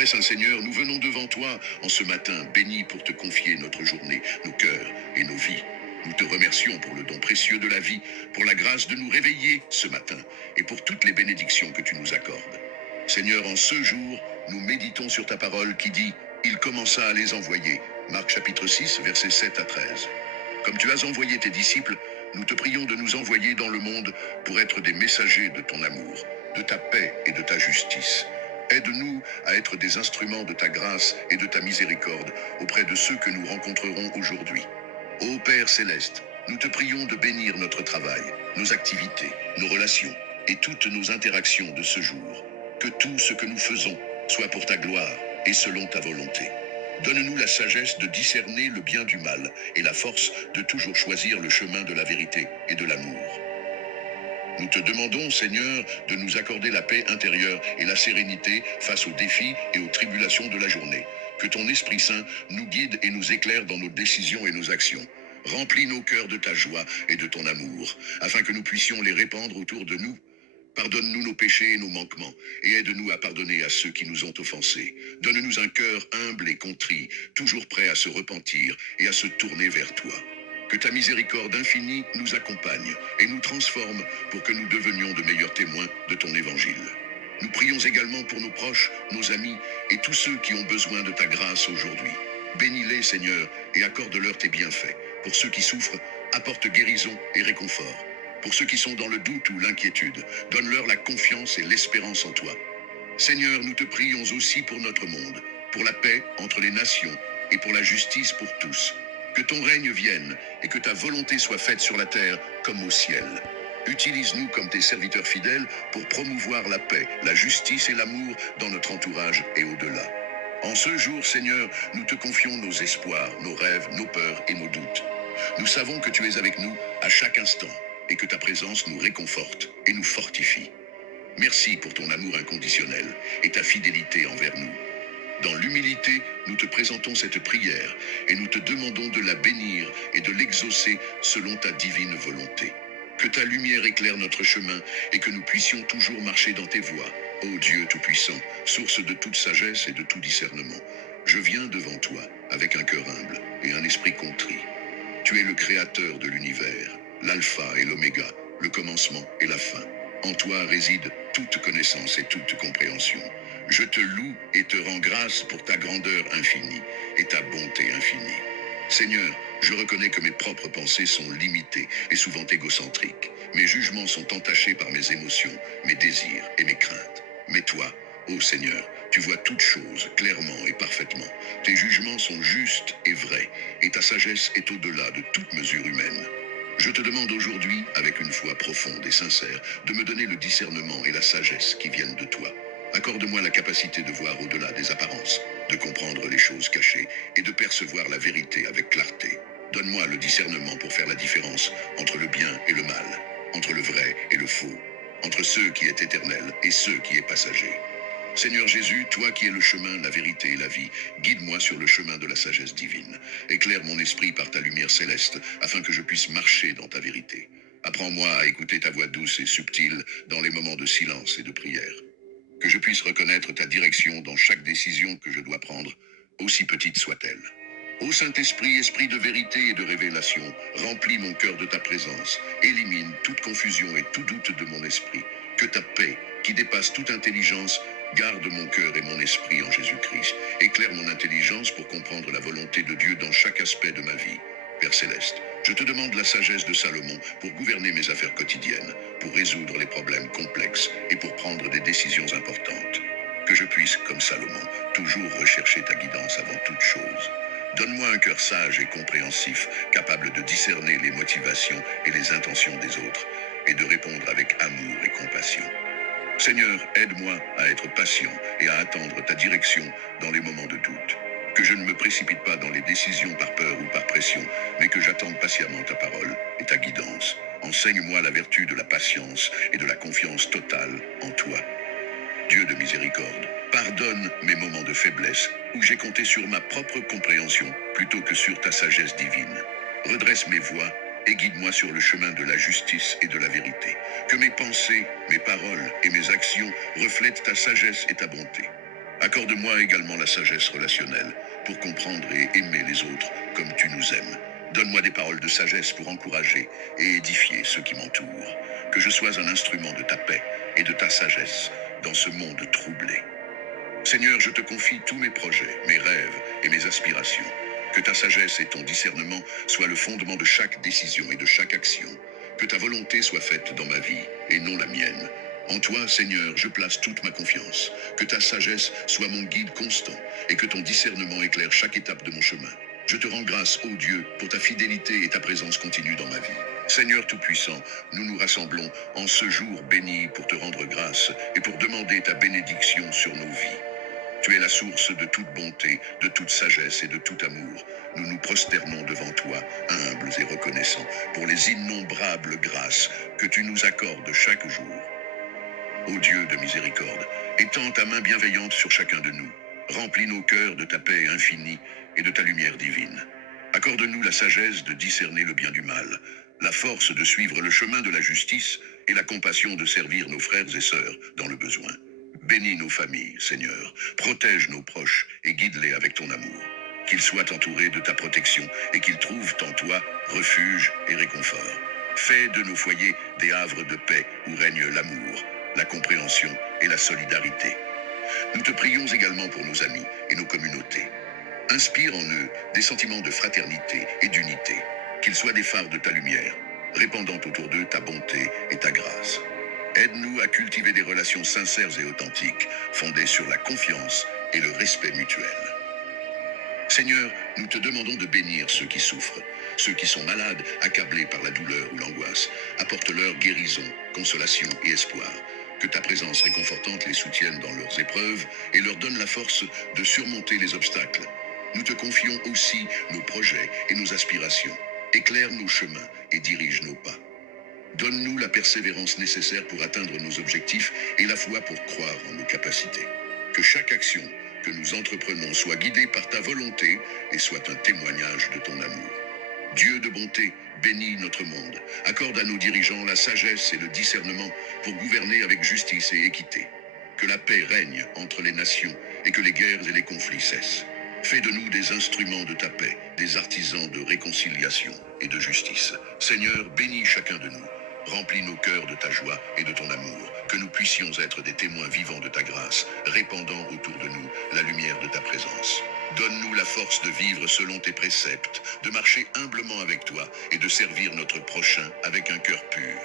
Très saint Seigneur, nous venons devant toi en ce matin béni pour te confier notre journée, nos cœurs et nos vies. Nous te remercions pour le don précieux de la vie, pour la grâce de nous réveiller ce matin et pour toutes les bénédictions que tu nous accordes. Seigneur, en ce jour, nous méditons sur ta parole qui dit « Il commença à les envoyer ». Marc chapitre 6, versets 7 à 13. Comme tu as envoyé tes disciples, nous te prions de nous envoyer dans le monde pour être des messagers de ton amour, de ta paix et de ta justice. Aide-nous à être des instruments de ta grâce et de ta miséricorde auprès de ceux que nous rencontrerons aujourd'hui. Ô Père céleste, nous te prions de bénir notre travail, nos activités, nos relations et toutes nos interactions de ce jour. Que tout ce que nous faisons soit pour ta gloire et selon ta volonté. Donne-nous la sagesse de discerner le bien du mal et la force de toujours choisir le chemin de la vérité et de l'amour. Nous te demandons, Seigneur, de nous accorder la paix intérieure et la sérénité face aux défis et aux tribulations de la journée. Que ton Esprit Saint nous guide et nous éclaire dans nos décisions et nos actions. Remplis nos cœurs de ta joie et de ton amour, afin que nous puissions les répandre autour de nous. Pardonne-nous nos péchés et nos manquements, et aide-nous à pardonner à ceux qui nous ont offensés. Donne-nous un cœur humble et contrit, toujours prêt à se repentir et à se tourner vers toi. Que ta miséricorde infinie nous accompagne et nous transforme pour que nous devenions de meilleurs témoins de ton évangile. Nous prions également pour nos proches, nos amis et tous ceux qui ont besoin de ta grâce aujourd'hui. Bénis-les, Seigneur, et accorde-leur tes bienfaits. Pour ceux qui souffrent, apporte guérison et réconfort. Pour ceux qui sont dans le doute ou l'inquiétude, donne-leur la confiance et l'espérance en toi. Seigneur, nous te prions aussi pour notre monde, pour la paix entre les nations et pour la justice pour tous. Que ton règne vienne et que ta volonté soit faite sur la terre comme au ciel. Utilise-nous comme tes serviteurs fidèles pour promouvoir la paix, la justice et l'amour dans notre entourage et au-delà. En ce jour, Seigneur, nous te confions nos espoirs, nos rêves, nos peurs et nos doutes. Nous savons que tu es avec nous à chaque instant et que ta présence nous réconforte et nous fortifie. Merci pour ton amour inconditionnel et ta fidélité envers nous. Dans l'humilité, nous te présentons cette prière et nous te demandons de la bénir et de l'exaucer selon ta divine volonté. Que ta lumière éclaire notre chemin et que nous puissions toujours marcher dans tes voies. Ô Dieu Tout-Puissant, source de toute sagesse et de tout discernement, je viens devant toi avec un cœur humble et un esprit contrit. Tu es le Créateur de l'univers, l'alpha et l'oméga, le commencement et la fin. En toi réside toute connaissance et toute compréhension. Je te loue et te rends grâce pour ta grandeur infinie et ta bonté infinie. Seigneur, je reconnais que mes propres pensées sont limitées et souvent égocentriques. Mes jugements sont entachés par mes émotions, mes désirs et mes craintes. Mais toi, ô Seigneur, tu vois toutes choses clairement et parfaitement. Tes jugements sont justes et vrais, et ta sagesse est au-delà de toute mesure humaine. Je te demande aujourd'hui, avec une foi profonde et sincère, de me donner le discernement et la sagesse qui viennent de toi. Accorde-moi la capacité de voir au-delà des apparences, de comprendre les choses cachées et de percevoir la vérité avec clarté. Donne-moi le discernement pour faire la différence entre le bien et le mal, entre le vrai et le faux, entre ceux qui est éternel et ceux qui est passager. Seigneur Jésus, toi qui es le chemin, la vérité et la vie, guide-moi sur le chemin de la sagesse divine. Éclaire mon esprit par ta lumière céleste, afin que je puisse marcher dans ta vérité. Apprends-moi à écouter ta voix douce et subtile dans les moments de silence et de prière. Que je puisse reconnaître ta direction dans chaque décision que je dois prendre, aussi petite soit-elle. Ô Saint-Esprit, esprit de vérité et de révélation, remplis mon cœur de ta présence, élimine toute confusion et tout doute de mon esprit. Que ta paix, qui dépasse toute intelligence, garde mon cœur et mon esprit en Jésus-Christ. Éclaire mon intelligence pour comprendre la volonté de Dieu dans chaque aspect de ma vie. Père Céleste, je te demande la sagesse de Salomon pour gouverner mes affaires quotidiennes, pour résoudre les problèmes complexes et pour prendre des décisions importantes. Que je puisse, comme Salomon, toujours rechercher ta guidance avant toute chose. Donne-moi un cœur sage et compréhensif, capable de discerner les motivations et les intentions des autres, et de répondre avec amour et compassion. Seigneur, aide-moi à être patient et à attendre ta direction dans les moments de doute. Que je ne me précipite pas dans les décisions par peur ou par pression, mais que j'attende patiemment ta parole et ta guidance. Enseigne-moi la vertu de la patience et de la confiance totale en toi. Dieu de miséricorde, pardonne mes moments de faiblesse où j'ai compté sur ma propre compréhension plutôt que sur ta sagesse divine. Redresse mes voies et guide-moi sur le chemin de la justice et de la vérité. Que mes pensées, mes paroles et mes actions reflètent ta sagesse et ta bonté. Accorde-moi également la sagesse relationnelle pour comprendre et aimer les autres comme tu nous aimes. Donne-moi des paroles de sagesse pour encourager et édifier ceux qui m'entourent. Que je sois un instrument de ta paix et de ta sagesse dans ce monde troublé. Seigneur, je te confie tous mes projets, mes rêves et mes aspirations. Que ta sagesse et ton discernement soient le fondement de chaque décision et de chaque action. Que ta volonté soit faite dans ma vie et non la mienne. En toi, Seigneur, je place toute ma confiance. Que ta sagesse soit mon guide constant et que ton discernement éclaire chaque étape de mon chemin. Je te rends grâce, ô Dieu, pour ta fidélité et ta présence continue dans ma vie. Seigneur Tout-Puissant, nous nous rassemblons en ce jour béni pour te rendre grâce et pour demander ta bénédiction sur nos vies. Tu es la source de toute bonté, de toute sagesse et de tout amour. Nous nous prosternons devant toi, humbles et reconnaissants, pour les innombrables grâces que tu nous accordes chaque jour. Ô Dieu de miséricorde, étends ta main bienveillante sur chacun de nous. Remplis nos cœurs de ta paix infinie et de ta lumière divine. Accorde-nous la sagesse de discerner le bien du mal, la force de suivre le chemin de la justice et la compassion de servir nos frères et sœurs dans le besoin. Bénis nos familles, Seigneur, protège nos proches et guide-les avec ton amour. Qu'ils soient entourés de ta protection et qu'ils trouvent en toi refuge et réconfort. Fais de nos foyers des havres de paix où règne l'amour, la compréhension et la solidarité. Nous te prions également pour nos amis et nos communautés. Inspire en eux des sentiments de fraternité et d'unité, qu'ils soient des phares de ta lumière, répandant autour d'eux ta bonté et ta grâce. Aide-nous à cultiver des relations sincères et authentiques, fondées sur la confiance et le respect mutuel. Seigneur, nous te demandons de bénir ceux qui souffrent, ceux qui sont malades, accablés par la douleur ou l'angoisse. Apporte-leur guérison, consolation et espoir. Que ta présence réconfortante les soutienne dans leurs épreuves et leur donne la force de surmonter les obstacles. Nous te confions aussi nos projets et nos aspirations. Éclaire nos chemins et dirige nos pas. Donne-nous la persévérance nécessaire pour atteindre nos objectifs et la foi pour croire en nos capacités. Que chaque action que nous entreprenons soit guidée par ta volonté et soit un témoignage de ton amour. Dieu de bonté, bénis notre monde. Accorde à nos dirigeants la sagesse et le discernement pour gouverner avec justice et équité. Que la paix règne entre les nations et que les guerres et les conflits cessent. Fais de nous des instruments de ta paix, des artisans de réconciliation et de justice. Seigneur, bénis chacun de nous. Remplis nos cœurs de ta joie et de ton amour, que nous puissions être des témoins vivants de ta grâce, répandant autour de nous la lumière de ta présence. Donne-nous la force de vivre selon tes préceptes, de marcher humblement avec toi et de servir notre prochain avec un cœur pur.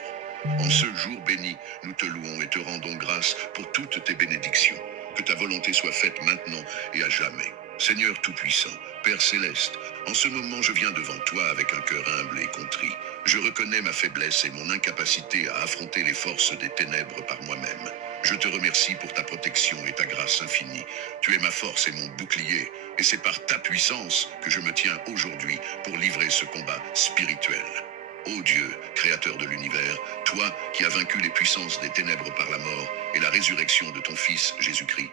En ce jour béni, nous te louons et te rendons grâce pour toutes tes bénédictions. Que ta volonté soit faite maintenant et à jamais. Seigneur Tout-Puissant, Père Céleste, en ce moment je viens devant toi avec un cœur humble et contrit. Je reconnais ma faiblesse et mon incapacité à affronter les forces des ténèbres par moi-même. Je te remercie pour ta protection et ta grâce infinie. Tu es ma force et mon bouclier, et c'est par ta puissance que je me tiens aujourd'hui pour livrer ce combat spirituel. Ô Dieu, créateur de l'univers, toi qui as vaincu les puissances des ténèbres par la mort et la résurrection de ton Fils Jésus-Christ,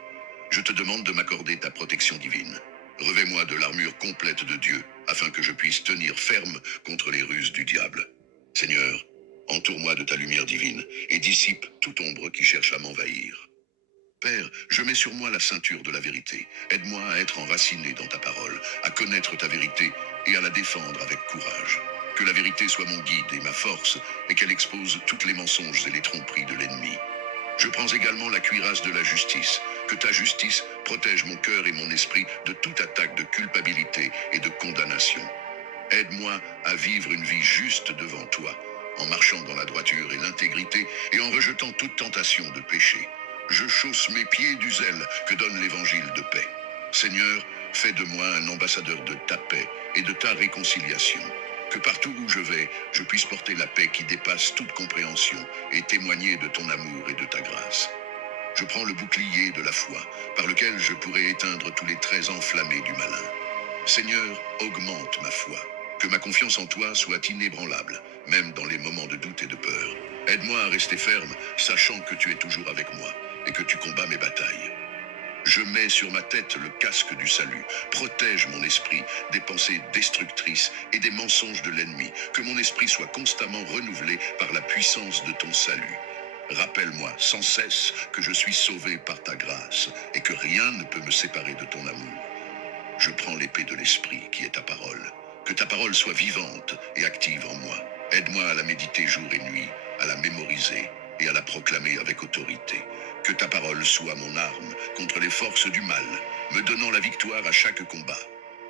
je te demande de m'accorder ta protection divine. Revêt-moi de l'armure complète de Dieu, afin que je puisse tenir ferme contre les ruses du diable. Seigneur, entoure-moi de ta lumière divine et dissipe toute ombre qui cherche à m'envahir. Père, je mets sur moi la ceinture de la vérité. Aide-moi à être enraciné dans ta parole, à connaître ta vérité et à la défendre avec courage. Que la vérité soit mon guide et ma force, et qu'elle expose toutes les mensonges et les tromperies de l'ennemi. Je prends également la cuirasse de la justice. Que ta justice protège mon cœur et mon esprit de toute attaque de culpabilité et de condamnation. Aide-moi à vivre une vie juste devant toi, en marchant dans la droiture et l'intégrité et en rejetant toute tentation de péché. Je chausse mes pieds du zèle que donne l'évangile de paix. Seigneur, fais de moi un ambassadeur de ta paix et de ta réconciliation. Que partout où je vais, je puisse porter la paix qui dépasse toute compréhension et témoigner de ton amour et de ta grâce. Je prends le bouclier de la foi, par lequel je pourrai éteindre tous les traits enflammés du malin. Seigneur, augmente ma foi. Que ma confiance en toi soit inébranlable, même dans les moments de doute et de peur. Aide-moi à rester ferme, sachant que tu es toujours avec moi et que tu combats mes batailles. Je mets sur ma tête le casque du salut. Protège mon esprit des pensées destructrices et des mensonges de l'ennemi. Que mon esprit soit constamment renouvelé par la puissance de ton salut. Rappelle-moi sans cesse que je suis sauvé par ta grâce et que rien ne peut me séparer de ton amour. Je prends l'épée de l'Esprit qui est ta parole. Que ta parole soit vivante et active en moi. Aide-moi à la méditer jour et nuit, à la mémoriser et à la proclamer avec autorité. Que ta parole soit mon arme contre les forces du mal, me donnant la victoire à chaque combat.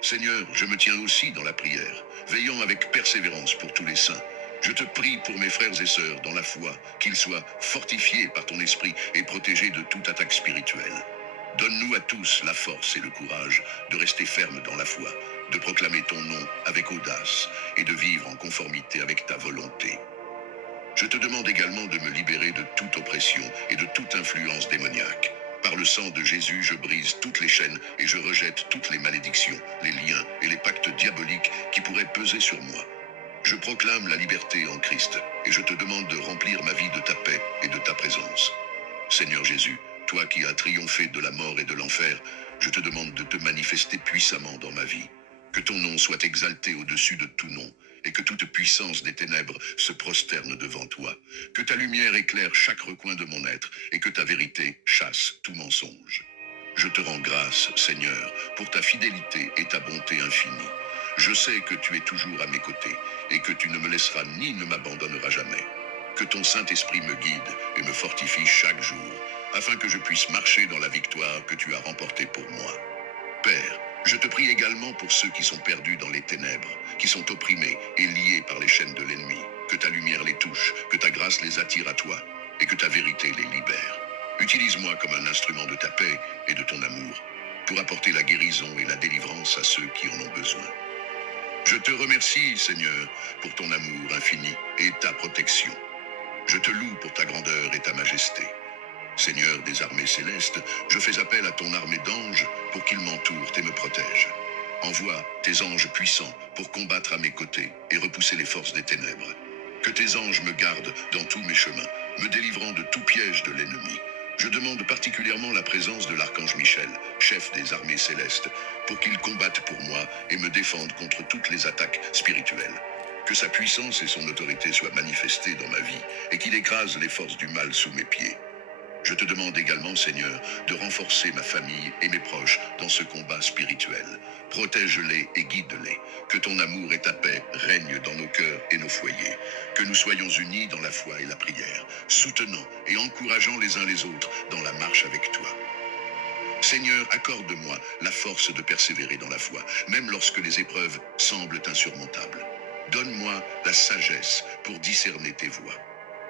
Seigneur, je me tiens aussi dans la prière, veillant avec persévérance pour tous les saints. Je te prie pour mes frères et sœurs dans la foi, qu'ils soient fortifiés par ton esprit et protégés de toute attaque spirituelle. Donne-nous à tous la force et le courage de rester fermes dans la foi, de proclamer ton nom avec audace et de vivre en conformité avec ta volonté. Je te demande également de me libérer de toute oppression et de toute influence démoniaque. Par le sang de Jésus, je brise toutes les chaînes et je rejette toutes les malédictions, les liens et les pactes diaboliques qui pourraient peser sur moi. Je proclame la liberté en Christ et je te demande de remplir ma vie de ta paix et de ta présence. Seigneur Jésus, toi qui as triomphé de la mort et de l'enfer, je te demande de te manifester puissamment dans ma vie. Que ton nom soit exalté au-dessus de tout nom, et que toute puissance des ténèbres se prosterne devant toi. Que ta lumière éclaire chaque recoin de mon être, et que ta vérité chasse tout mensonge. Je te rends grâce, Seigneur, pour ta fidélité et ta bonté infinie. Je sais que tu es toujours à mes côtés, et que tu ne me laisseras ni ne m'abandonneras jamais. Que ton Saint-Esprit me guide et me fortifie chaque jour, afin que je puisse marcher dans la victoire que tu as remportée pour moi. Père, je te prie également pour ceux qui sont perdus dans les ténèbres, qui sont opprimés et liés par les chaînes de l'ennemi. Que ta lumière les touche, que ta grâce les attire à toi, et que ta vérité les libère. Utilise-moi comme un instrument de ta paix et de ton amour, pour apporter la guérison et la délivrance à ceux qui en ont besoin. Je te remercie, Seigneur, pour ton amour infini et ta protection. Je te loue pour ta grandeur et ta majesté. Seigneur des armées célestes, je fais appel à ton armée d'anges pour qu'ils m'entourent et me protègent. Envoie tes anges puissants pour combattre à mes côtés et repousser les forces des ténèbres. Que tes anges me gardent dans tous mes chemins, me délivrant de tout piège de l'ennemi. Je demande particulièrement la présence de l'archange Michel, chef des armées célestes, pour qu'il combatte pour moi et me défende contre toutes les attaques spirituelles. Que sa puissance et son autorité soient manifestées dans ma vie et qu'il écrase les forces du mal sous mes pieds. Je te demande également, Seigneur, de renforcer ma famille et mes proches dans ce combat spirituel. Protège-les et guide-les. Que ton amour et ta paix règnent dans nos cœurs et nos foyers. Que nous soyons unis dans la foi et la prière, soutenant et encourageant les uns les autres dans la marche avec toi. Seigneur, accorde-moi la force de persévérer dans la foi, même lorsque les épreuves semblent insurmontables. Donne-moi la sagesse pour discerner tes voies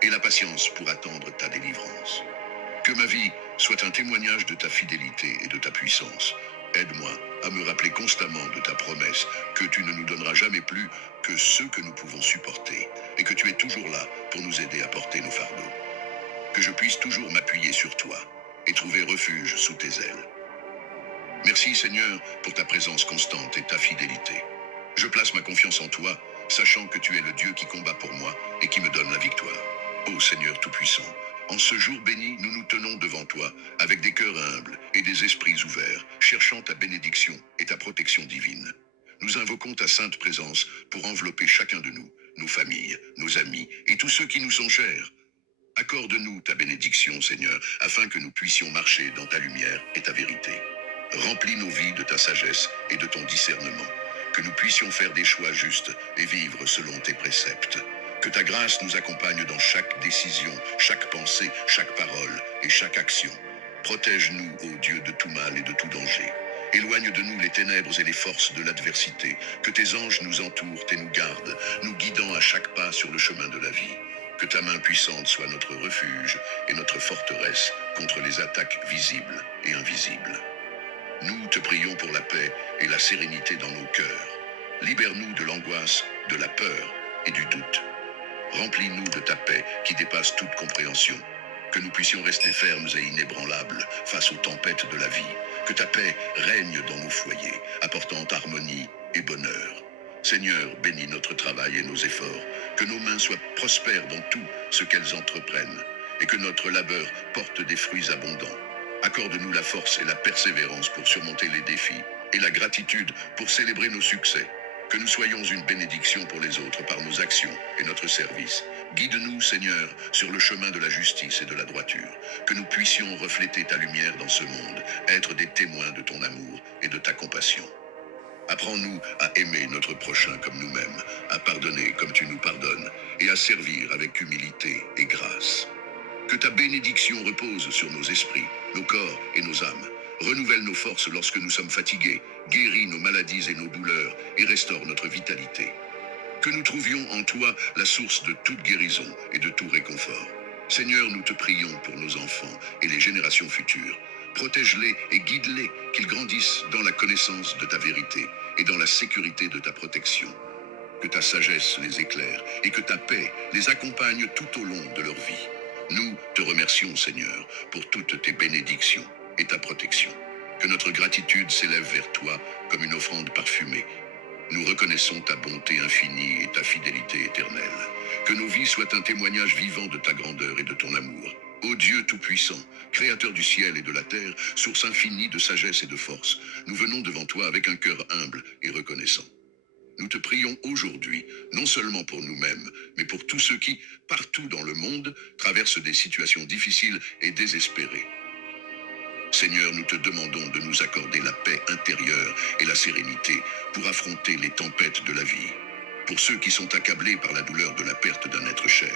et la patience pour attendre ta délivrance. Que ma vie soit un témoignage de ta fidélité et de ta puissance. Aide-moi à me rappeler constamment de ta promesse que tu ne nous donneras jamais plus que ce que nous pouvons supporter et que tu es toujours là pour nous aider à porter nos fardeaux. Que je puisse toujours m'appuyer sur toi et trouver refuge sous tes ailes. Merci Seigneur pour ta présence constante et ta fidélité. Je place ma confiance en toi, sachant que tu es le Dieu qui combat pour moi et qui me donne la victoire. Ô Seigneur Tout-Puissant, en ce jour béni, nous nous tenons devant toi, avec des cœurs humbles et des esprits ouverts, cherchant ta bénédiction et ta protection divine. Nous invoquons ta sainte présence pour envelopper chacun de nous, nos familles, nos amis et tous ceux qui nous sont chers. Accorde-nous ta bénédiction, Seigneur, afin que nous puissions marcher dans ta lumière et ta vérité. Remplis nos vies de ta sagesse et de ton discernement, que nous puissions faire des choix justes et vivre selon tes préceptes. Que ta grâce nous accompagne dans chaque décision, chaque pensée, chaque parole et chaque action. Protège-nous, ô Dieu, de tout mal et de tout danger. Éloigne de nous les ténèbres et les forces de l'adversité. Que tes anges nous entourent et nous gardent, nous guidant à chaque pas sur le chemin de la vie. Que ta main puissante soit notre refuge et notre forteresse contre les attaques visibles et invisibles. Nous te prions pour la paix et la sérénité dans nos cœurs. Libère-nous de l'angoisse, de la peur et du doute. Remplis-nous de ta paix qui dépasse toute compréhension. Que nous puissions rester fermes et inébranlables face aux tempêtes de la vie. Que ta paix règne dans nos foyers, apportant harmonie et bonheur. Seigneur, bénis notre travail et nos efforts. Que nos mains soient prospères dans tout ce qu'elles entreprennent. Et que notre labeur porte des fruits abondants. Accorde-nous la force et la persévérance pour surmonter les défis. Et la gratitude pour célébrer nos succès. Que nous soyons une bénédiction pour les autres par nos actions et notre service. Guide-nous, Seigneur, sur le chemin de la justice et de la droiture. Que nous puissions refléter ta lumière dans ce monde, être des témoins de ton amour et de ta compassion. Apprends-nous à aimer notre prochain comme nous-mêmes, à pardonner comme tu nous pardonnes, et à servir avec humilité et grâce. Que ta bénédiction repose sur nos esprits, nos corps et nos âmes. Renouvelle nos forces lorsque nous sommes fatigués, guéris nos maladies et nos douleurs, et restaure notre vitalité. Que nous trouvions en toi la source de toute guérison et de tout réconfort. Seigneur, nous te prions pour nos enfants et les générations futures. Protège-les et guide-les, qu'ils grandissent dans la connaissance de ta vérité et dans la sécurité de ta protection. Que ta sagesse les éclaire et que ta paix les accompagne tout au long de leur vie. Nous te remercions, Seigneur, pour toutes tes bénédictions et ta protection. Que notre gratitude s'élève vers toi comme une offrande parfumée. Nous reconnaissons ta bonté infinie et ta fidélité éternelle. Que nos vies soient un témoignage vivant de ta grandeur et de ton amour. Ô Dieu Tout-Puissant, Créateur du ciel et de la terre, source infinie de sagesse et de force, nous venons devant toi avec un cœur humble et reconnaissant. Nous te prions aujourd'hui, non seulement pour nous-mêmes, mais pour tous ceux qui, partout dans le monde, traversent des situations difficiles et désespérées. Seigneur, nous te demandons de nous accorder la paix intérieure et la sérénité pour affronter les tempêtes de la vie. Pour ceux qui sont accablés par la douleur de la perte d'un être cher,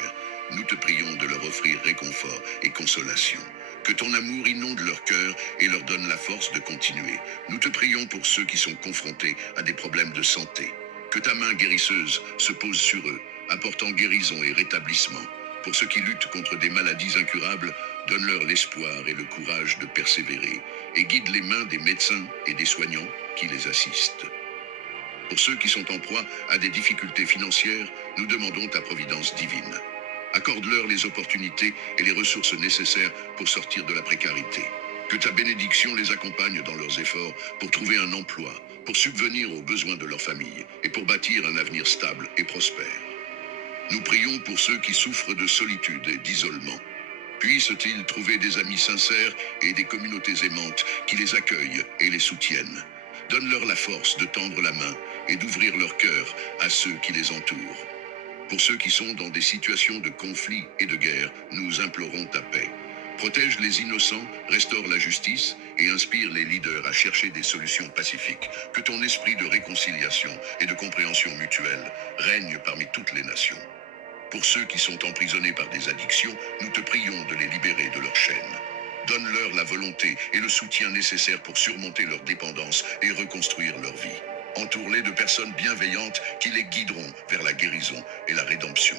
nous te prions de leur offrir réconfort et consolation. Que ton amour inonde leur cœur et leur donne la force de continuer. Nous te prions pour ceux qui sont confrontés à des problèmes de santé. Que ta main guérisseuse se pose sur eux, apportant guérison et rétablissement. Pour ceux qui luttent contre des maladies incurables, donne-leur l'espoir et le courage de persévérer, et guide les mains des médecins et des soignants qui les assistent. Pour ceux qui sont en proie à des difficultés financières, nous demandons ta providence divine. Accorde-leur les opportunités et les ressources nécessaires pour sortir de la précarité. Que ta bénédiction les accompagne dans leurs efforts pour trouver un emploi, pour subvenir aux besoins de leur famille et pour bâtir un avenir stable et prospère. Nous prions pour ceux qui souffrent de solitude et d'isolement. Puissent-ils trouver des amis sincères et des communautés aimantes qui les accueillent et les soutiennent. Donne-leur la force de tendre la main et d'ouvrir leur cœur à ceux qui les entourent. Pour ceux qui sont dans des situations de conflit et de guerre, nous implorons ta paix. Protège les innocents, restaure la justice et inspire les leaders à chercher des solutions pacifiques. Que ton esprit de réconciliation et de compréhension mutuelle règne parmi toutes les nations. Pour ceux qui sont emprisonnés par des addictions, nous te prions de les libérer de leurs chaînes. Donne-leur la volonté et le soutien nécessaires pour surmonter leur dépendance et reconstruire leur vie. Entoure-les de personnes bienveillantes qui les guideront vers la guérison et la rédemption.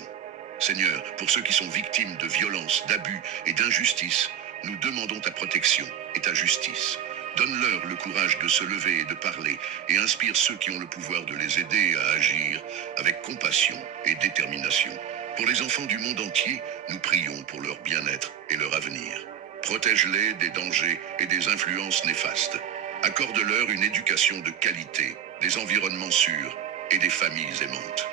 Seigneur, pour ceux qui sont victimes de violences, d'abus et d'injustice, nous demandons ta protection et ta justice. Donne-leur le courage de se lever et de parler, et inspire ceux qui ont le pouvoir de les aider à agir avec compassion et détermination. Pour les enfants du monde entier, nous prions pour leur bien-être et leur avenir. Protège-les des dangers et des influences néfastes. Accorde-leur une éducation de qualité, des environnements sûrs et des familles aimantes.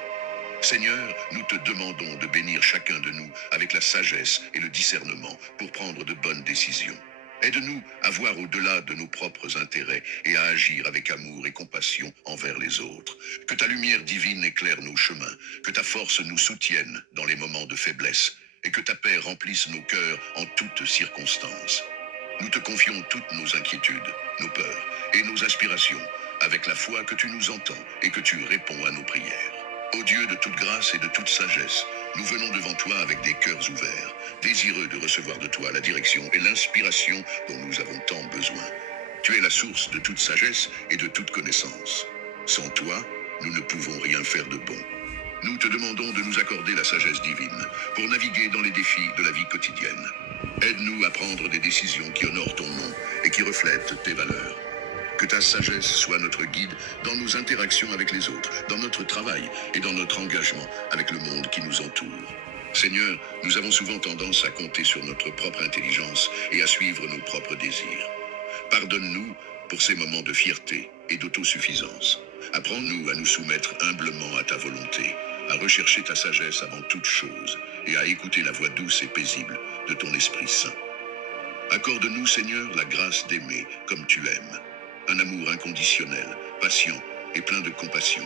Seigneur, nous te demandons de bénir chacun de nous avec la sagesse et le discernement pour prendre de bonnes décisions. Aide-nous à voir au-delà de nos propres intérêts et à agir avec amour et compassion envers les autres. Que ta lumière divine éclaire nos chemins, que ta force nous soutienne dans les moments de faiblesse et que ta paix remplisse nos cœurs en toutes circonstances. Nous te confions toutes nos inquiétudes, nos peurs et nos aspirations avec la foi que tu nous entends et que tu réponds à nos prières. Ô Dieu de toute grâce et de toute sagesse, nous venons devant toi avec des cœurs ouverts, désireux de recevoir de toi la direction et l'inspiration dont nous avons tant besoin. Tu es la source de toute sagesse et de toute connaissance. Sans toi, nous ne pouvons rien faire de bon. Nous te demandons de nous accorder la sagesse divine pour naviguer dans les défis de la vie quotidienne. Aide-nous à prendre des décisions qui honorent ton nom et qui reflètent tes valeurs. Que ta sagesse soit notre guide dans nos interactions avec les autres, dans notre travail et dans notre engagement avec le monde qui nous entoure. Seigneur, nous avons souvent tendance à compter sur notre propre intelligence et à suivre nos propres désirs. Pardonne-nous pour ces moments de fierté et d'autosuffisance. Apprends-nous à nous soumettre humblement à ta volonté, à rechercher ta sagesse avant toute chose et à écouter la voix douce et paisible de ton Esprit Saint. Accorde-nous, Seigneur, la grâce d'aimer comme tu aimes. Un amour inconditionnel, patient et plein de compassion.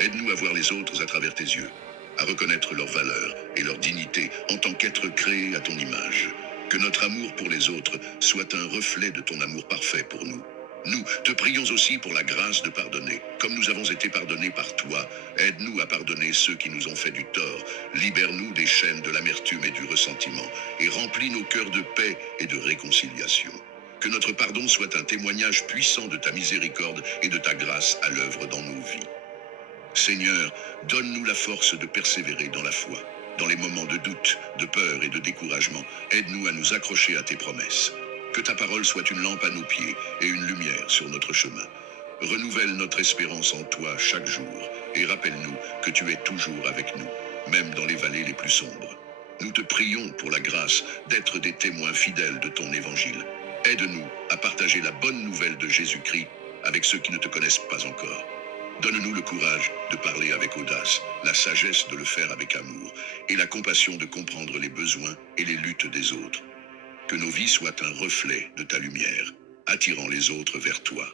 Aide-nous à voir les autres à travers tes yeux, à reconnaître leur valeur et leur dignité en tant qu'être créé à ton image. Que notre amour pour les autres soit un reflet de ton amour parfait pour nous. Nous te prions aussi pour la grâce de pardonner. Comme nous avons été pardonnés par toi, aide-nous à pardonner ceux qui nous ont fait du tort. Libère-nous des chaînes de l'amertume et du ressentiment et remplis nos cœurs de paix et de réconciliation. Que notre pardon soit un témoignage puissant de ta miséricorde et de ta grâce à l'œuvre dans nos vies. Seigneur, donne-nous la force de persévérer dans la foi. Dans les moments de doute, de peur et de découragement, aide-nous à nous accrocher à tes promesses. Que ta parole soit une lampe à nos pieds et une lumière sur notre chemin. Renouvelle notre espérance en toi chaque jour et rappelle-nous que tu es toujours avec nous, même dans les vallées les plus sombres. Nous te prions pour la grâce d'être des témoins fidèles de ton évangile. Aide-nous à partager la bonne nouvelle de Jésus-Christ avec ceux qui ne te connaissent pas encore. Donne-nous le courage de parler avec audace, la sagesse de le faire avec amour et la compassion de comprendre les besoins et les luttes des autres. Que nos vies soient un reflet de ta lumière, attirant les autres vers toi.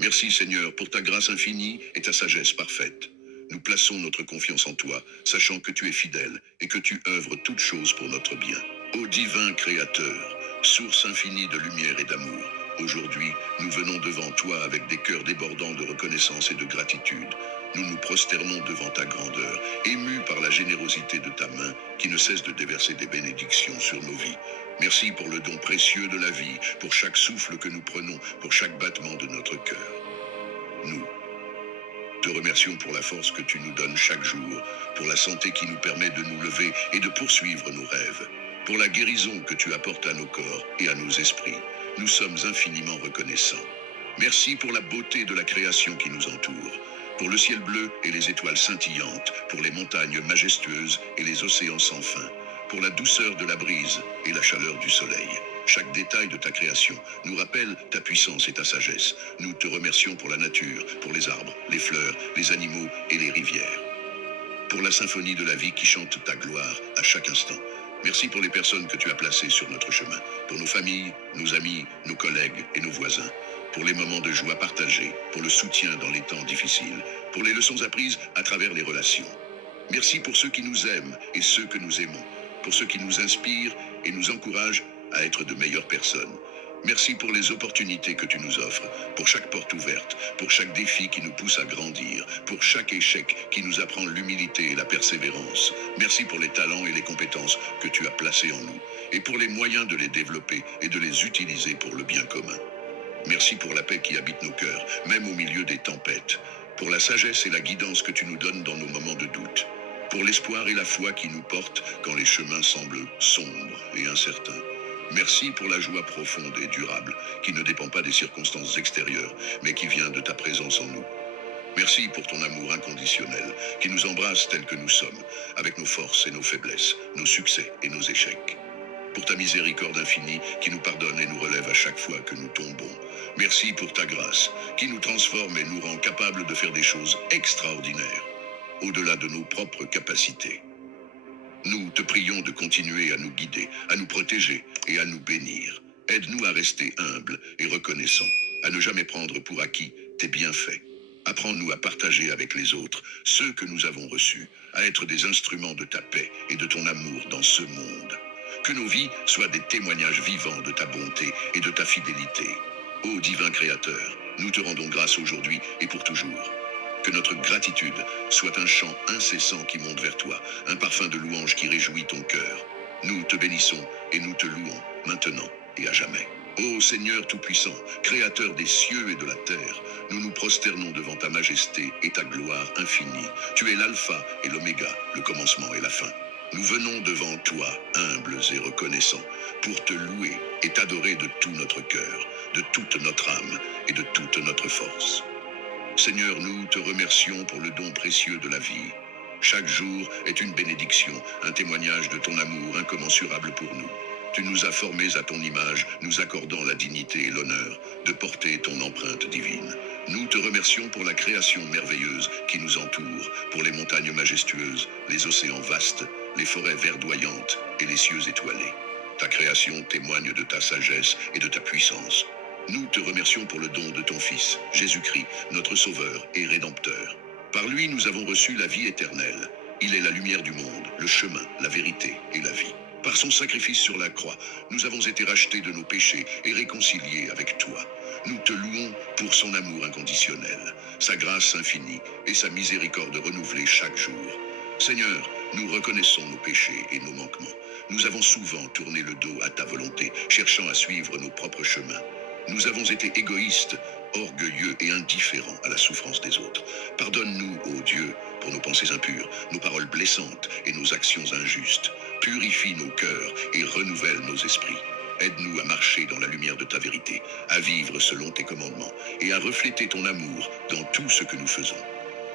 Merci Seigneur pour ta grâce infinie et ta sagesse parfaite. Nous plaçons notre confiance en toi, sachant que tu es fidèle et que tu œuvres toutes choses pour notre bien. Ô divin Créateur, source infinie de lumière et d'amour, aujourd'hui, nous venons devant toi avec des cœurs débordants de reconnaissance et de gratitude. Nous nous prosternons devant ta grandeur, émus par la générosité de ta main qui ne cesse de déverser des bénédictions sur nos vies. Merci pour le don précieux de la vie, pour chaque souffle que nous prenons, pour chaque battement de notre cœur. Nous te remercions pour la force que tu nous donnes chaque jour, pour la santé qui nous permet de nous lever et de poursuivre nos rêves, pour la guérison que tu apportes à nos corps et à nos esprits. Nous sommes infiniment reconnaissants. Merci pour la beauté de la création qui nous entoure, pour le ciel bleu et les étoiles scintillantes, pour les montagnes majestueuses et les océans sans fin, pour la douceur de la brise et la chaleur du soleil. Chaque détail de ta création nous rappelle ta puissance et ta sagesse. Nous te remercions pour la nature, pour les arbres, les fleurs, les animaux et les rivières. Pour la symphonie de la vie qui chante ta gloire à chaque instant. Merci pour les personnes que tu as placées sur notre chemin, pour nos familles, nos amis, nos collègues et nos voisins, pour les moments de joie partagés, pour le soutien dans les temps difficiles, pour les leçons apprises à travers les relations. Merci pour ceux qui nous aiment et ceux que nous aimons, pour ceux qui nous inspirent et nous encouragent à être de meilleures personnes. Merci pour les opportunités que tu nous offres, pour chaque porte ouverte, pour chaque défi qui nous pousse à grandir, pour chaque échec qui nous apprend l'humilité et la persévérance. Merci pour les talents et les compétences que tu as placés en nous, et pour les moyens de les développer et de les utiliser pour le bien commun. Merci pour la paix qui habite nos cœurs, même au milieu des tempêtes, pour la sagesse et la guidance que tu nous donnes dans nos moments de doute, pour l'espoir et la foi qui nous portent quand les chemins semblent sombres et incertains. Merci pour la joie profonde et durable qui ne dépend pas des circonstances extérieures, mais qui vient de ta présence en nous. Merci pour ton amour inconditionnel qui nous embrasse tels que nous sommes, avec nos forces et nos faiblesses, nos succès et nos échecs. Pour ta miséricorde infinie qui nous pardonne et nous relève à chaque fois que nous tombons. Merci pour ta grâce qui nous transforme et nous rend capables de faire des choses extraordinaires, au-delà de nos propres capacités. Nous te prions de continuer à nous guider, à nous protéger et à nous bénir. Aide-nous à rester humbles et reconnaissants, à ne jamais prendre pour acquis tes bienfaits. Apprends-nous à partager avec les autres ceux que nous avons reçus, à être des instruments de ta paix et de ton amour dans ce monde. Que nos vies soient des témoignages vivants de ta bonté et de ta fidélité. Ô divin Créateur, nous te rendons grâce aujourd'hui et pour toujours. Que notre gratitude soit un chant incessant qui monte vers toi, un parfum de louange qui réjouit ton cœur. Nous te bénissons et nous te louons, maintenant et à jamais. Ô Seigneur Tout-Puissant, Créateur des cieux et de la terre, nous nous prosternons devant ta majesté et ta gloire infinie. Tu es l'alpha et l'oméga, le commencement et la fin. Nous venons devant toi, humbles et reconnaissants, pour te louer et t'adorer de tout notre cœur, de toute notre âme et de toute notre force. Seigneur, nous te remercions pour le don précieux de la vie. Chaque jour est une bénédiction, un témoignage de ton amour incommensurable pour nous. Tu nous as formés à ton image, nous accordant la dignité et l'honneur de porter ton empreinte divine. Nous te remercions pour la création merveilleuse qui nous entoure, pour les montagnes majestueuses, les océans vastes, les forêts verdoyantes et les cieux étoilés. Ta création témoigne de ta sagesse et de ta puissance. Nous te remercions pour le don de ton Fils, Jésus-Christ, notre Sauveur et Rédempteur. Par lui, nous avons reçu la vie éternelle. Il est la lumière du monde, le chemin, la vérité et la vie. Par son sacrifice sur la croix, nous avons été rachetés de nos péchés et réconciliés avec toi. Nous te louons pour son amour inconditionnel, sa grâce infinie et sa miséricorde renouvelée chaque jour. Seigneur, nous reconnaissons nos péchés et nos manquements. Nous avons souvent tourné le dos à ta volonté, cherchant à suivre nos propres chemins. Nous avons été égoïstes, orgueilleux et indifférents à la souffrance des autres. Pardonne-nous, ô Dieu, pour nos pensées impures, nos paroles blessantes et nos actions injustes. Purifie nos cœurs et renouvelle nos esprits. Aide-nous à marcher dans la lumière de ta vérité, à vivre selon tes commandements et à refléter ton amour dans tout ce que nous faisons.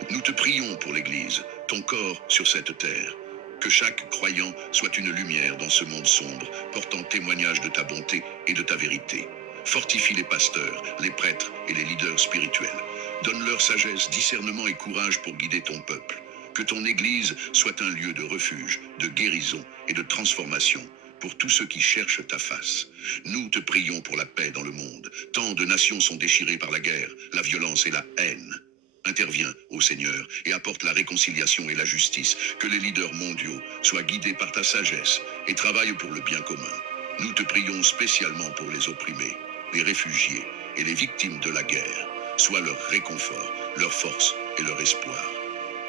Nous te prions pour l'Église, ton corps sur cette terre. Que chaque croyant soit une lumière dans ce monde sombre, portant témoignage de ta bonté et de ta vérité. Fortifie les pasteurs, les prêtres et les leaders spirituels. Donne-leur sagesse, discernement et courage pour guider ton peuple. Que ton Église soit un lieu de refuge, de guérison et de transformation pour tous ceux qui cherchent ta face. Nous te prions pour la paix dans le monde. Tant de nations sont déchirées par la guerre, la violence et la haine. Interviens, ô Seigneur, et apporte la réconciliation et la justice. Que les leaders mondiaux soient guidés par ta sagesse et travaillent pour le bien commun. Nous te prions spécialement pour les opprimés, les réfugiés et les victimes de la guerre. Sois leur réconfort, leur force et leur espoir.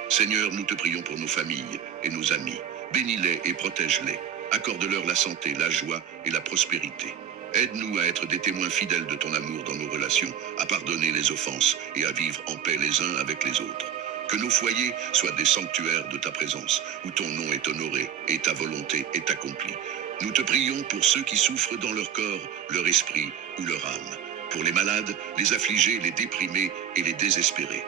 Seigneur, nous te prions pour nos familles et nos amis. Bénis-les et protège-les. Accorde-leur la santé, la joie et la prospérité. Aide-nous à être des témoins fidèles de ton amour dans nos relations, à pardonner les offenses et à vivre en paix les uns avec les autres. Que nos foyers soient des sanctuaires de ta présence, où ton nom est honoré et ta volonté est accomplie. Nous te prions pour ceux qui souffrent dans leur corps, leur esprit ou leur âme, pour les malades, les affligés, les déprimés et les désespérés.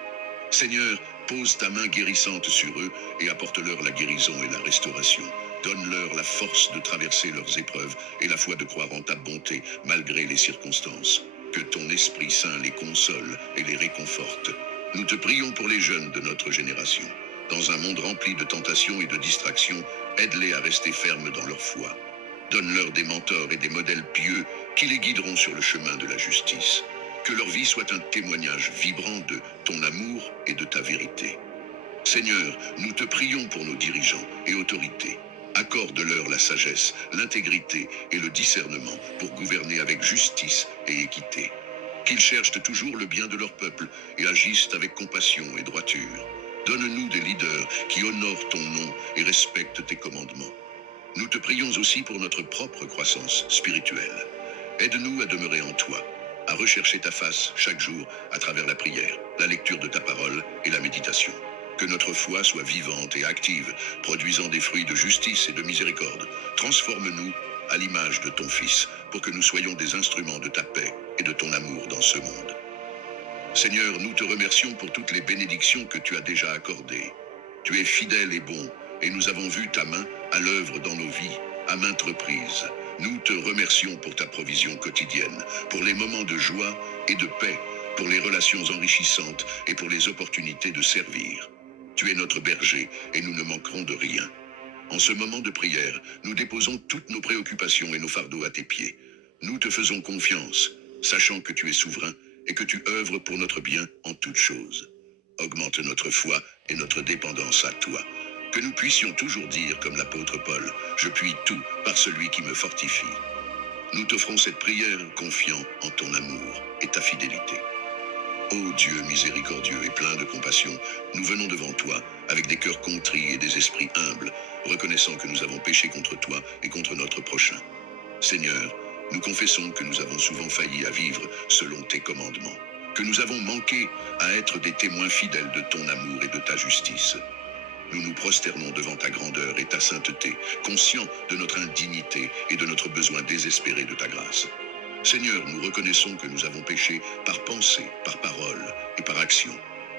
Seigneur, pose ta main guérissante sur eux et apporte-leur la guérison et la restauration. Donne-leur la force de traverser leurs épreuves et la foi de croire en ta bonté malgré les circonstances. Que ton Esprit Saint les console et les réconforte. Nous te prions pour les jeunes de notre génération. Dans un monde rempli de tentations et de distractions, aide-les à rester fermes dans leur foi. Donne-leur des mentors et des modèles pieux qui les guideront sur le chemin de la justice. Que leur vie soit un témoignage vibrant de ton amour et de ta vérité. Seigneur, nous te prions pour nos dirigeants et autorités. Accorde-leur la sagesse, l'intégrité et le discernement pour gouverner avec justice et équité. Qu'ils cherchent toujours le bien de leur peuple et agissent avec compassion et droiture. Donne-nous des leaders qui honorent ton nom et respectent tes commandements. Nous te prions aussi pour notre propre croissance spirituelle. Aide-nous à demeurer en toi, à rechercher ta face chaque jour à travers la prière, la lecture de ta parole et la méditation. Que notre foi soit vivante et active, produisant des fruits de justice et de miséricorde. Transforme-nous à l'image de ton Fils, pour que nous soyons des instruments de ta paix et de ton amour dans ce monde. Seigneur, nous te remercions pour toutes les bénédictions que tu as déjà accordées. Tu es fidèle et bon, et nous avons vu ta main à l'œuvre dans nos vies, à maintes reprises. Nous te remercions pour ta provision quotidienne, pour les moments de joie et de paix, pour les relations enrichissantes et pour les opportunités de servir. Tu es notre berger et nous ne manquerons de rien. En ce moment de prière, nous déposons toutes nos préoccupations et nos fardeaux à tes pieds. Nous te faisons confiance, sachant que tu es souverain et que tu œuvres pour notre bien en toutes choses. Augmente notre foi et notre dépendance à toi. Que nous puissions toujours dire, comme l'apôtre Paul, « Je puis tout par celui qui me fortifie ». Nous t'offrons cette prière confiant en ton amour et ta fidélité. Ô Dieu miséricordieux et plein de compassion, nous venons devant toi avec des cœurs contrits et des esprits humbles, reconnaissant que nous avons péché contre toi et contre notre prochain. Seigneur, nous confessons que nous avons souvent failli à vivre selon tes commandements, que nous avons manqué à être des témoins fidèles de ton amour et de ta justice. Nous nous prosternons devant ta grandeur et ta sainteté, conscients de notre indignité et de notre besoin désespéré de ta grâce. Seigneur, nous reconnaissons que nous avons péché par pensée, par parole et par action.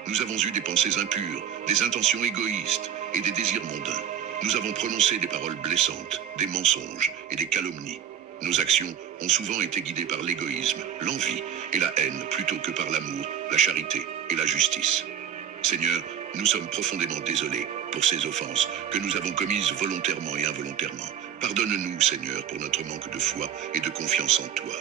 Nous avons eu des pensées impures, des intentions égoïstes et des désirs mondains. Nous avons prononcé des paroles blessantes, des mensonges et des calomnies. Nos actions ont souvent été guidées par l'égoïsme, l'envie et la haine plutôt que par l'amour, la charité et la justice. Seigneur, nous sommes profondément désolés pour ces offenses que nous avons commises volontairement et involontairement. Pardonne-nous, Seigneur, pour notre manque de foi et de confiance en toi.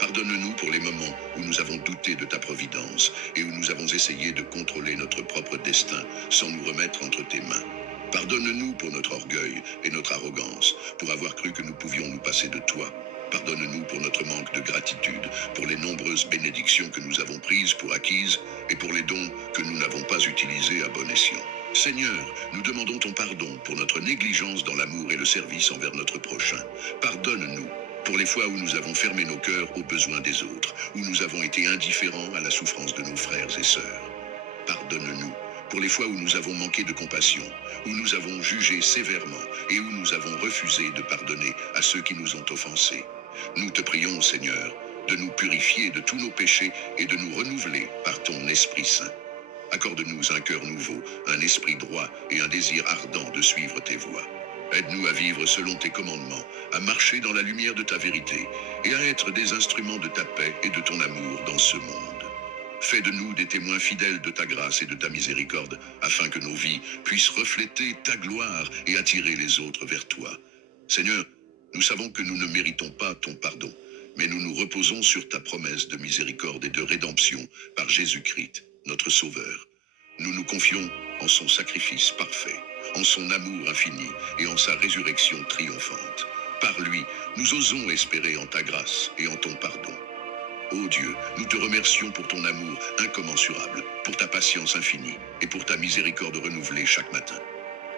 Pardonne-nous pour les moments où nous avons douté de ta providence et où nous avons essayé de contrôler notre propre destin sans nous remettre entre tes mains. Pardonne-nous pour notre orgueil et notre arrogance, pour avoir cru que nous pouvions nous passer de toi. Pardonne-nous pour notre manque de gratitude, pour les nombreuses bénédictions que nous avons prises pour acquises et pour les dons que nous n'avons pas utilisés à bon escient. Seigneur, nous demandons ton pardon pour notre négligence dans l'amour et le service envers notre prochain. Pardonne-nous pour les fois où nous avons fermé nos cœurs aux besoins des autres, où nous avons été indifférents à la souffrance de nos frères et sœurs. Pardonne-nous pour les fois où nous avons manqué de compassion, où nous avons jugé sévèrement et où nous avons refusé de pardonner à ceux qui nous ont offensés. Nous te prions, Seigneur, de nous purifier de tous nos péchés et de nous renouveler par ton Esprit Saint. Accorde-nous un cœur nouveau, un esprit droit et un désir ardent de suivre tes voies. Aide-nous à vivre selon tes commandements, à marcher dans la lumière de ta vérité et à être des instruments de ta paix et de ton amour dans ce monde. Fais de nous des témoins fidèles de ta grâce et de ta miséricorde, afin que nos vies puissent refléter ta gloire et attirer les autres vers toi. Seigneur, nous savons que nous ne méritons pas ton pardon, mais nous nous reposons sur ta promesse de miséricorde et de rédemption par Jésus-Christ, notre Sauveur. Nous nous confions en son sacrifice parfait, en son amour infini et en sa résurrection triomphante. Par lui, nous osons espérer en ta grâce et en ton pardon. Ô Dieu, nous te remercions pour ton amour incommensurable, pour ta patience infinie et pour ta miséricorde renouvelée chaque matin.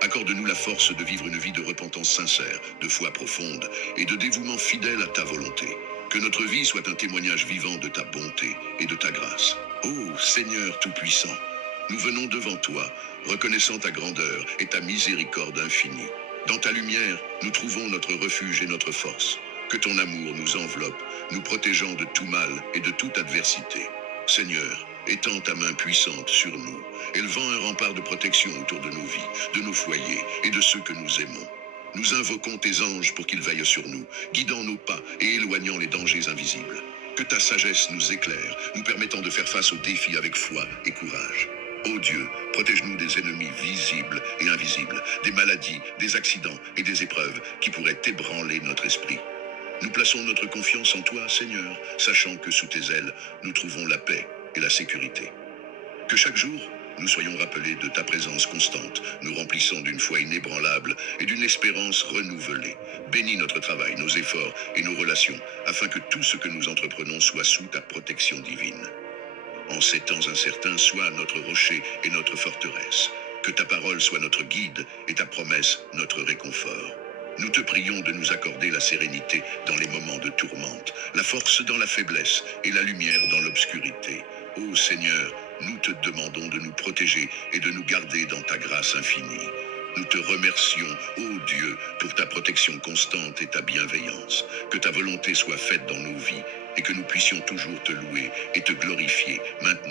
Accorde-nous la force de vivre une vie de repentance sincère, de foi profonde et de dévouement fidèle à ta volonté. Que notre vie soit un témoignage vivant de ta bonté et de ta grâce. Ô Seigneur Tout-Puissant, nous venons devant toi, reconnaissant ta grandeur et ta miséricorde infinie. Dans ta lumière, nous trouvons notre refuge et notre force. Que ton amour nous enveloppe, nous protégeant de tout mal et de toute adversité. Seigneur, étends ta main puissante sur nous, élevant un rempart de protection autour de nos vies, de nos foyers et de ceux que nous aimons. Nous invoquons tes anges pour qu'ils veillent sur nous, guidant nos pas et éloignant les dangers invisibles. Que ta sagesse nous éclaire, nous permettant de faire face aux défis avec foi et courage. Ô Dieu, protège-nous des ennemis visibles et invisibles, des maladies, des accidents et des épreuves qui pourraient ébranler notre esprit. Nous plaçons notre confiance en toi, Seigneur, sachant que sous tes ailes, nous trouvons la paix et la sécurité. Que chaque jour, nous soyons rappelés de ta présence constante, nous remplissant d'une foi inébranlable et d'une espérance renouvelée. Bénis notre travail, nos efforts et nos relations, afin que tout ce que nous entreprenons soit sous ta protection divine. En ces temps incertains, sois notre rocher et notre forteresse. Que ta parole soit notre guide et ta promesse notre réconfort. Nous te prions de nous accorder la sérénité dans les moments de tourmente, la force dans la faiblesse et la lumière dans l'obscurité. Ô Seigneur, nous te demandons de nous protéger et de nous garder dans ta grâce infinie. Nous te remercions, ô Dieu, pour ta protection constante et ta bienveillance. Que ta volonté soit faite dans nos vies et que nous puissions toujours te louer et te glorifier maintenant